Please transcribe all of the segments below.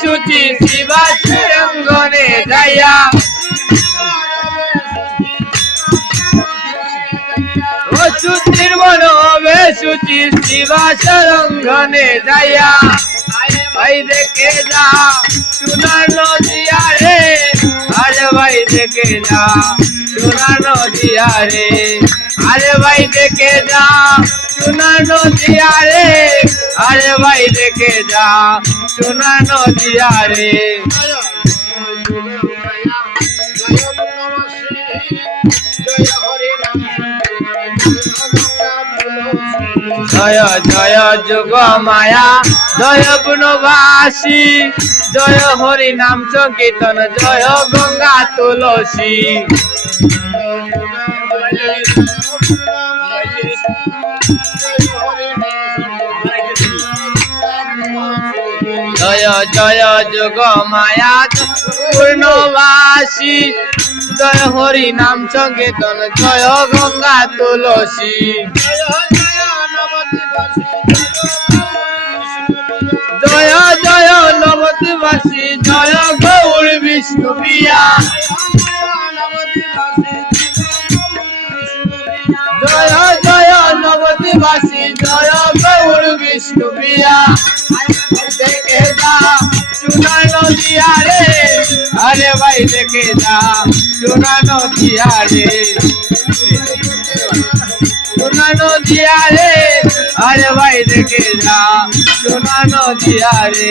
সুচি শিবা অঙ্গনে যাইয়া। হবে সুচি শিবা অঙ্গনে যাইয়া ভাই দেখে যা সোনার নদিয়া রে, আরে ভাই দেখে যা সোনার নদিয়া রে, আরে ভাই দেখে যা সোনার নদিয়া রে, আরে ভাই দেখে যা সোনার নদিয়া রে। জয় জয় যুগ মায়া, জয় গুণবাসী, জয় হরি নাম সংকীর্তন, জয় গঙ্গা তুলসী। জয় জয় যুগ মায়া পূর্ণবাসী জয় হরি নাম সংকীর্তন, জয় গঙ্গা তুলসী। জয় জয় গৌর বিষ্ণু প্রিয়া। জয় জয় নবতবাসী জয় গৌর বিষ্ণু প্রিয়া। দেখে যা চুনা নদিয়া রে। আরে ভাই, দেখে যা চুনা নদিয়া রে। সোনা নদিয়া রে। আরে ভাই, দেখে যা সোনা নদিয়া রে।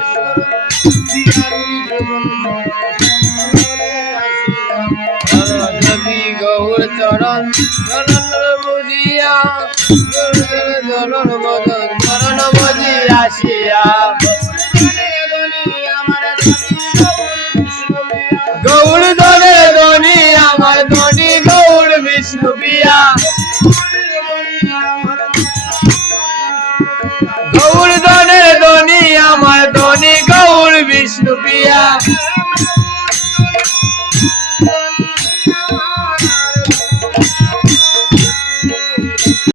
চরণ চরণ বুঝিয়া, চরণ বদন চরণ বুঝি আসিয়া। গৌর ধনে ধনি, আমার ধনি গৌর বিষ্ণু পিয়া গৌর ধনে ধনি, আমার ধনি গৌর বিষ্ণু পিয়া